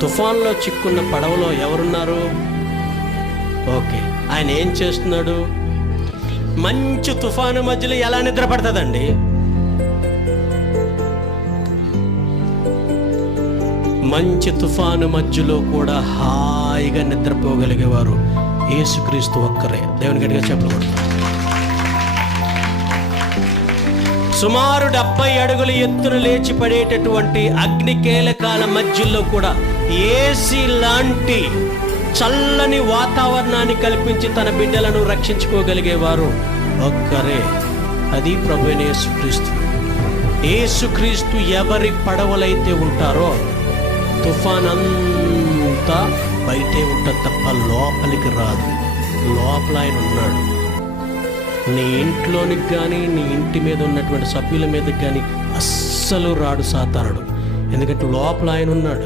తుఫాన్లో చిక్కున్న పడవలో ఎవరున్నారు? ఓకే. ఆయన ఏం చేస్తున్నాడు? మంచి తుఫాను మధ్యలో ఎలా నిద్రపడుతుందండి? మంచి తుఫాను మధ్యలో కూడా హాయిగా నిద్రపోగలిగేవారు యేసుక్రీస్తు ఒక్కరే. దేవుని గట్టిగా చెప్పకూడదు సుమారు డెబ్బై అడుగుల ఎత్తున లేచి పడేటటువంటి అగ్ని కేలకాల మధ్యలో కూడా ఏసీ లాంటి చల్లని వాతావరణాన్ని కల్పించి తన బిడ్డలను రక్షించుకోగలిగేవారు ఒక్కరే. అది ప్రభు ఏసుక్రీస్తు యేసుక్రీస్తు. యేసుక్రీస్తు ఎవరి పడవలైతే ఉంటారో తుఫాన్ అంతా బయటే ఉంటుంది తప్ప లోపలికి రాదు. లోపల ఆయన ఉన్నాడు. నీ ఇంట్లోనికి కానీ నీ ఇంటి మీద ఉన్నటువంటి సభ్యుల మీదకి కానీ అస్సలు రాడు సాతానుడు. ఎందుకంటే లోపల ఆయన ఉన్నాడు.